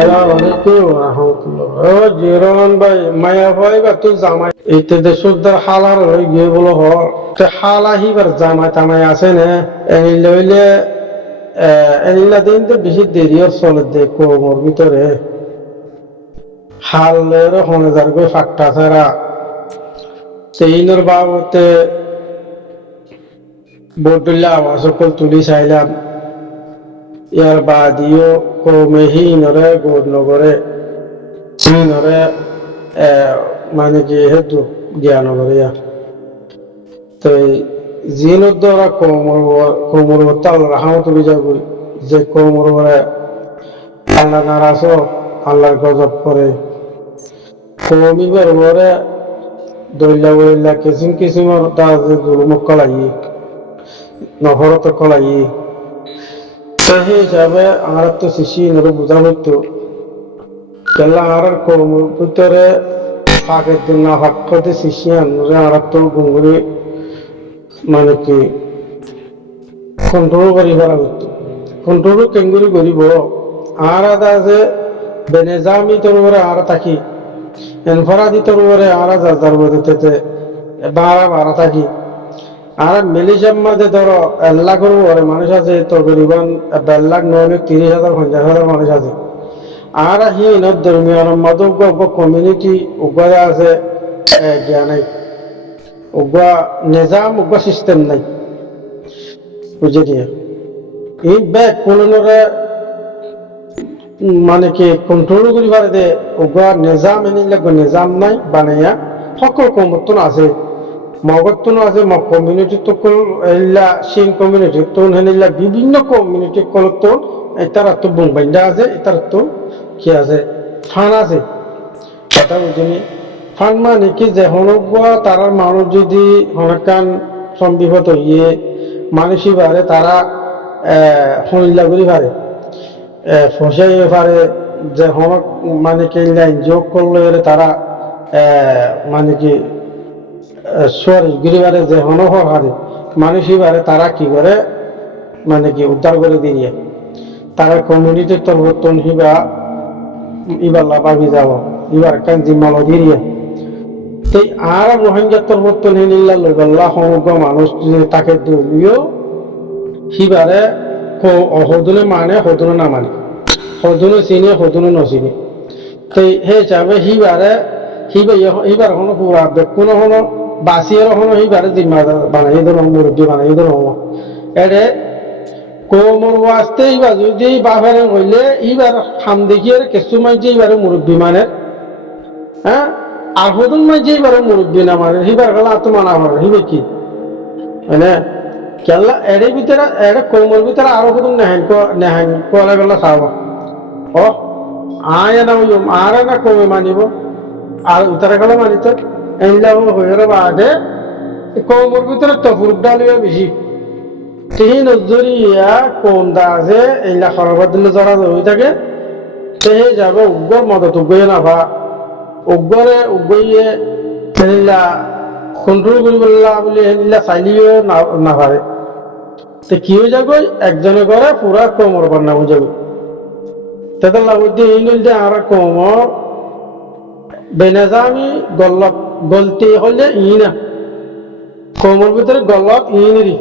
Assalamualaikum warahmatullahi ও জিরন ভাই মায়া ভাই বা তুই জামাই এইতে দেশদার হালার হই গিয়ে বলো হ তে হালা হিবার জামাই তামাই আছে না এই লইলে এনিলা দিন তো বেশি দেরি চলে দেখো মোর ভিতরে হালের হনে যার গো ফাট্টা ছাড়া সেইনর বাবতে বদুল্লাহ আওয়াজ কল তুলি চাইলাম ইয়ার বাদিও কমেহীনরে গৌরনগরে হিনরে মানে কি হেতু জ্ঞানগরে তো জিনের দ্বারা কোমর তাল রাহামত বিজাগুই যে কোমর আল্লাহ নারাজ আল্লাহর গজব করে কমিবার ঘরে দৈলা বইলা কিসিম কিসিমর তার জুলুম কলাই নফরত কলাই তো সেই হিসাবে আর তো শিশি নরে বোঝা হইতো কেলা আর কোমর ভিতরে ফাঁকের দিন না ফাঁক করতে শিশি আনরে আর তো গুঙ্গুরি মানে কি কন্ট্রোল করি ফেলা হইতো কন্ট্রোল কেঙ্গুরি করিব আর আদা যে বেনেজামি তরুরে আর থাকি এনফরাদি তরুরে আর যার বদিতে বারা বারা থাকি আর মিলিশার মধ্যে ধরো 1 লাখের উপরে মানুষ আছে তকরিবান 1.5 লাখ 9 লাখ 30,000 50,000 মানুষ আছে আর হিন ধর্মীয় মাদক কমিউনিটি উগ্র আছে জ্ঞানাই উগ্র নিজাম উগ্র সিস্টেম নাই বুঝে দিয়ে এই ব্যাগ কোলনরে মানে কি কন্ট্রোল করি পারে দে উগ্র নিজাম এনে লাগবে নিজাম নাই বানাইয়া সকল কমতন আছে মগতন আছে মগ কমিউনিটি তো এলা সিং কমিউনিটি তো হেনিলা বিভিন্ন কমিউনিটি কলতন এটার তো বুংবাইন্ডা আছে এটার তো কি আছে ফান আছে কথা বুঝিনি ফান মানে কি যে হনগুয়া তার মানুষ যদি হনকান সম্বিভত হইয়ে মানুষই পারে তারা হইলা করি পারে ফসাই পারে যে হনক মানে কি লাইন যোগ করলে তারা মানে কি সরি গিরিবারে যে হনহর হারে মানুষই পারে তারা কি করে মানে কি উদ্ধার করে দিয়ে তারা কমিউনিটির পরিবর্তন হিবা ইবার লাভাবি যাব ইবার কান জিম্মাল দিয়ে তাই আর রোহিঙ্গা পরিবর্তন হিনিল্লা লগল্লা সমগ্র মানুষ তাকে দলীয় হিবারে হদুনে মানে হদুনে না মানে হদুনে চিনে হদুনে নচিনে তাই সেই হিসাবে হিবারে হিবার হনো পুরা কোনো হনো বাসিয়ের হনো হিবারে জিম্মাদার বানাই দিল মুরব্বী বানাই দিল এরে কোমর ওয়াস্তে এইবার যদি বাফারে হইলে এইবার হাম দেখিয়ে কিছু মাইছে এইবারে মুরব্বী মানে হ্যাঁ আর হদুন মাইছে এইবারে মুরব্বী না মানে হিবার গেলা তো মানা হয় হিবে কি মানে কেলা এর ভিতরে এর কোমর ভিতরে আরো হদুন নেহান কলে গেলা খাওয়া ও আয় না আর না কমে মানিব আর উত্তরে গেলে মানিত এনলা হয়ে বাদে কোমর ভিতরে তফুর ডালিও বেশি সেই নজরিয়া কোন দা আছে এইলা খরবার দিলে জড়া হয়ে থাকে সেই যাবে উগ্র মদত উগ্রয়ে নাভা উগ্রে উগ্রইয়ে সেইলা কন্ট্রোল করি বললা বলে সেইলা চাইলিও নাভারে তো কি হয়ে যাবে একজনে করে পুরা কোমর বান্না হয়ে যাবে তাদের লাগতে এই নইলে আর কোমর বেনাজামি গল্লত গলতি হলে ই না কোমর ভিতরে গল্লত ইনেরই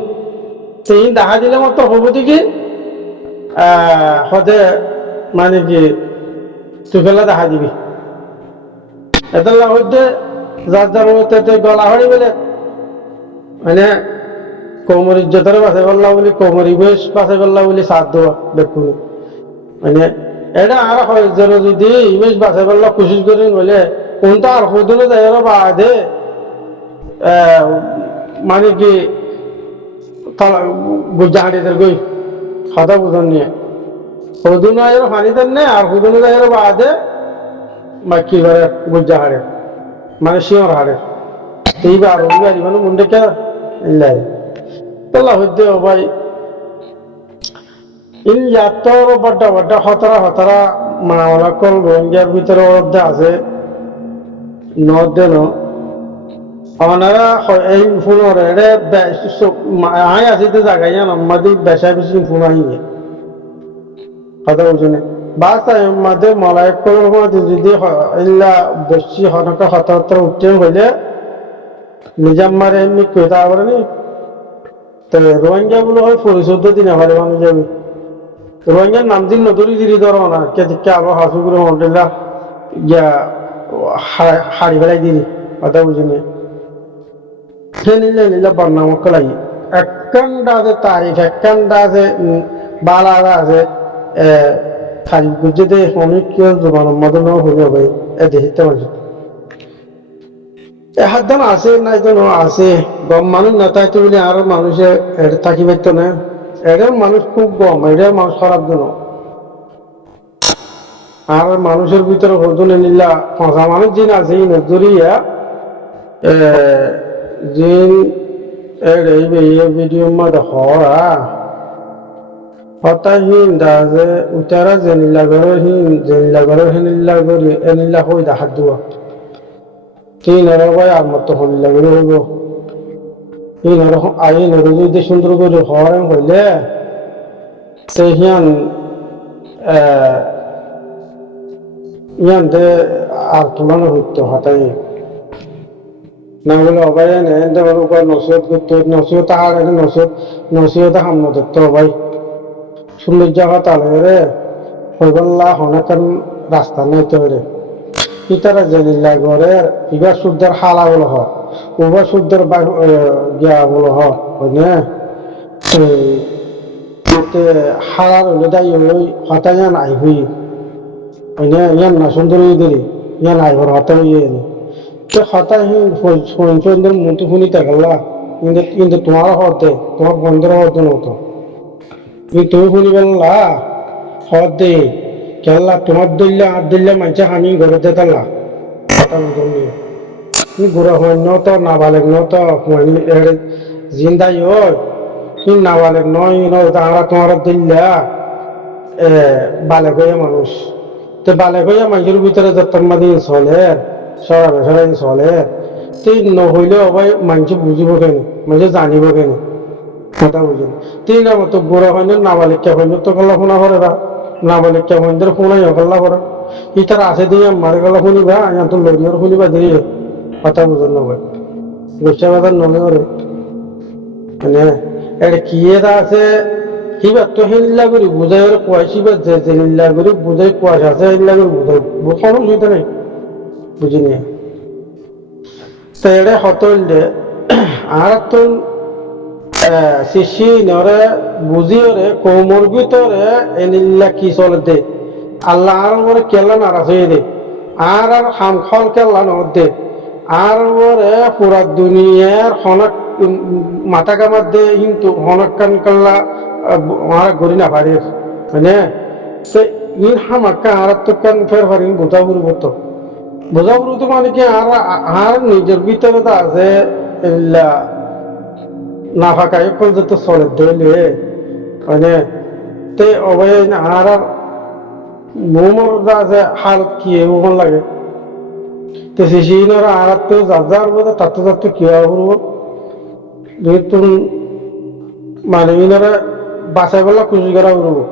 সেই দেখা দিলে মতো হব দিকে হতে মানে কি তুফেলা দেখা দিবি এদের হইতে যার যার মধ্যে গলা হরি বলে মানে কোমর ইজ্জতের বাসে বললা বলি কোমর ইবেশ বাসে বললা বলি সাথ দেওয়া দেখুন মানে এটা আর হয় যেন যদি ইমেজ বাসে বললা কোশিশ করে বলে কোনটা আর হদুনে দেয় বাদে মানে কি বুঝাহাটিদের গই কথা বুঝন নিয়ে হদুনো আয়ের ফানিদের নেই আর হদুনো আয়ের বাদে বা কি করে বুঝাহাড়ে মানে শিওর হাড়ে এইবার রবিবার মানে মুন্ডে কে লাই তোলা হইতে ভাই ইন ইয়াতর বড্ডা বড্ডা হতরা মাওলা কল রোহিঙ্গার ভিতরে অর্ধে আছে নদেন ওনারা এই ফোনের এড়ে আয় আসিতে জায়গায় আমাদের বেশা বেশি ফোন আইনি কথা বলছেন বাস মাঝে মলায়কর মধ্যে যদি ইল্লা বেশি হনকা হতাহত উঠতে হইলে নিজাম মারে এমনি কেতা পারেনি তো রোহিঙ্গা বলে হয় পরিশুদ্ধ দিন আমার মানুষ যাবে রোহিঙ্গার নাম দিন নদী দিদি ধরো না কে আবার হাসুগুলো মন্ডলা ইয়া হাড়ি ফেলাই দিদি কথা বুঝিনি সে নিলে নিলে বর্ণামক লাগি একখানটা আছে তারিফ একখানটা আছে বালারা আছে খালি বুঝতে অনেক কেউ জমানোর মধ্যে হয়ে যাবে এ দেখতে পারছি হাত দাম আছে নাই তো আছে গম মানুষ না তাই তো বলে আরো মানুষে থাকি পারতো না এটার মানুষ খুব কম এটার মানুষ খারাপ জন আর মানুষের ভিতরে হদুনে নিলা পচা মানুষ যিনি আছে নজরিয়া যিন এই ভিডিও মধ্যে হরা হতাহীন দাজে উতারা জেনিলা গরো হেনিলা গরি এনিলা হই দা হাত দুয়া তিন ভাই আর মতো হলিলা গরি হইব তিন আইন যদি সুন্দর করে হরেন হইলে সে ইয়ানতে আর তুলানো হইতো হতাই না বলে অবাই এনে উপর নসিহত করতে নসিহত আর নসিহত হামন দেখতো ভাই সুন্দর জায়গা তালে রে হইবল্লা হনাকান রাস্তা নেই তো রে ইতারা জেনিল্লা ঘরে ইবার শুদ্ধের হালা বলো হ উবার শুদ্ধের গিয়া বলো হয় না হালার হলে দাই ওই হতাইয়ান আই হুই হয় না ইয়ান না সুন্দর দিলি ইয়ান আইবার হতাই ইয়ে নি তো হতাহীন সুন্দর মতো শুনি থাকলা কিন্তু তোমার হতে তোমার বন্ধুরা হতো নতো তুমি শুনি বললা হদ দে কেল্লা তোমার দইলে আর দিল্লা মানছে আমি ঘরে দেতাল্লা কথা মতন নিয়ে তুমি ঘুরা হয় ন তো নাবালেক ন তো জিন্দাই হয় কি নাবালেক নয় তারা তোমার দিল্লা বালেক হইয়া মানুষ তো বালেক হইয়া মানুষের ভিতরে যতম্মা দিন চলে সরাই চলে তুই নহইলে অবাই মানুষ বুঝিব কেন মানুষ জানিব কেন কথা বুঝেন তিন মতো গোড়া হয় নাবালিকা হয় তো গল্লা শোনা করে নাবালিকা হইন্দের শোনাই গল্লা করে ইতার আছে দিয়ে মারে গল্লা শুনিবা তো লড়িয়র শুনিবা দিয়ে কথা বুঝেন নয় গোসা বাজার নলে করে মানে এটা কি এটা আছে কিবা তো হেলিল্লা করি বুঝাই কুয়াশিবা যে জেলিল্লা করি বুঝাই কুয়াশ আছে হেলিল্লা করে বুঝাই কোনো সুবিধা নেই বুঝিনি তো এটা হতলে আর তো শিশি নরে বুঝিওরে কোমর ভিতরে এনিল্লা কি চলে দে আল্লাহ আর ওরে কেলা নারাজ হয়ে দে আর হাম খল কেলা নর দে আর ওরে পুরা দুনিয়ার হনক মাথা কামার দে কিন্তু হনক কান কাল্লা আর গড়ি না পারে মানে সে ইন হামাক্কা আর তো কান ফের পারিন বোঝা বুড়বো তো বোঝা বুড়বো মানে কি আর নিজের ভিতরে তো আছে এল্লা না ফাঁকা পর্যন্ত চলে দইলে মানে তে অবয় আর মোমর আছে হালত কি মন লাগে তো শিশির আর তো যার মধ্যে তাতে কি করবো যেহেতু মানে ইনারা বাঁচাই বলা খুশি করা করবো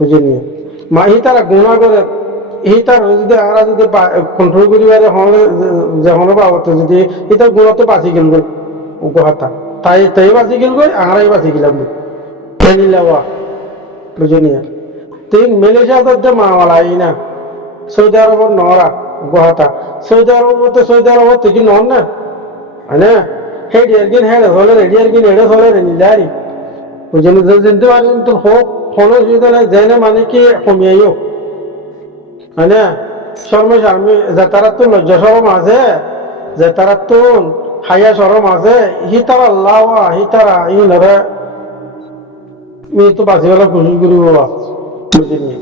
বুঝে নিয়ে মা ই তারা গুণা করে এই তার যদি আর যদি কন্ট্রোল করিবারে হলে যখন পাবো যদি এটা গুণা তো বাঁচি গেল উপহারটা তাই বাঁচি গেল গই আরাই বাঁচি গেলাম নিলাওয়া বুঝে নিয়ে তিন মালয়েশিয়া মাওয়ালাই না সৌদি আরবর নরা গুহাতা সৌদি আরব থেকে নন না হ্যাঁ হেড এরগিন হেড হলে রেডি এরগিন হেড হলে নিলারি বুঝে নিতে জানতে পারলেন তো হোক ফোনের সুবিধা নাই যাই না মানে কি কমিয়াইও হ্যাঁ শর্মে শার্মি যে তারা তো লজ্জা সরম আছে যে তারা তো হাইয়া সরম আছে হিতারা আল্লাহ হিতারা ই নরে মি তো বাঁচিবেলা খুশি করিব বুঝিনি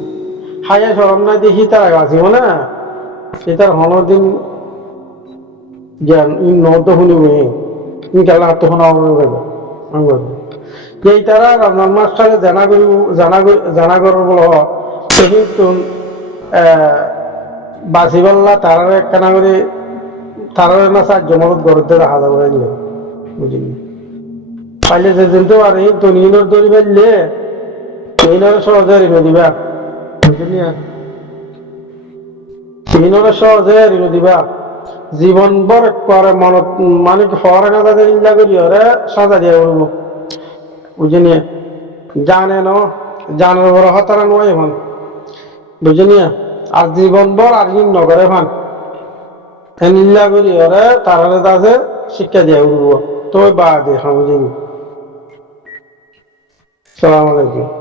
হাইয়া সরম নাই দিয়ে হিতারা বাঁচিব না হিতার হনদিন জ্ঞান ই নদ শুনিব ই গেলা হাত শোনা এই তারা রমজান মাসটাকে জানা করব কিন্তু বাঁচিবাল্লা তারা একখানা করে তারা না সাহায্য মদত গড়তে দেখা যাবে বুঝিনি পাইলে যে চিনতে পারি তো নিনর দড়ি ফেললে নিনর সহজে রেখে দিবা বুঝলি সিনরে সহজে ঋণ দিবা জীবন বর করে মনত মানে হওয়ার না তাদের ইল্লা করি ওরে সাজা দিয়ে উঠবো বুঝলি জানে ন জানার বড় হতারা নয় এখন বুঝলি আর জীবন বর আর ঋণ নগরে ভান ইল্লা করি ওরে তারা তাদের শিক্ষা দিয়ে উঠবো তো বা দিয়ে বুঝলি সালাম আলাইকুম